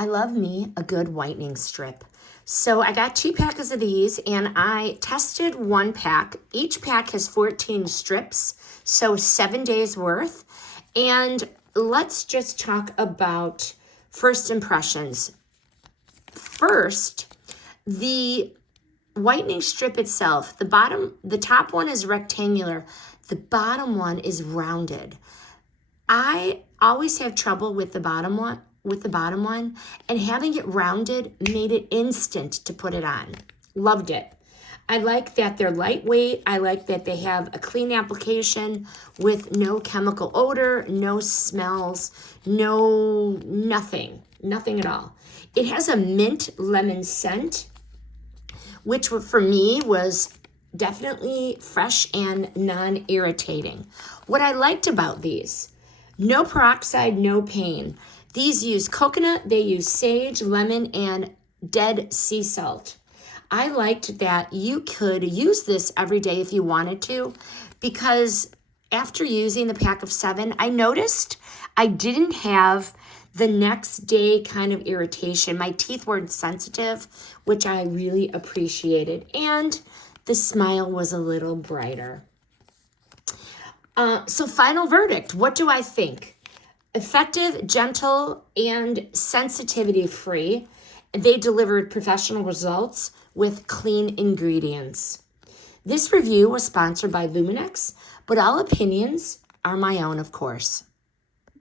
I love me a good whitening strip. So I got 2 packets of these and I tested 1 pack. Each pack has 14 strips, so 7 days worth. And let's just talk about first impressions. First, the whitening strip itself, the top one is rectangular, the bottom one is rounded. I always have trouble with the bottom one, and having it rounded made it instant to put it on. Loved it. I like that they're lightweight. I like that they have a clean application with no chemical odor, no smells, nothing at all. It has a mint lemon scent, which for me was definitely fresh and non-irritating. What I liked about these, no peroxide, no pain. These use coconut, they use sage, lemon, and dead sea salt. I liked that you could use this every day if you wanted to, because after using the pack of 7, I noticed I didn't have the next day kind of irritation. My teeth weren't sensitive, which I really appreciated. And the smile was a little brighter. So final verdict, what do I think? Effective, gentle, and sensitivity-free. They delivered professional results with clean ingredients. This review was sponsored by Lumineux, but all opinions are my own, of course.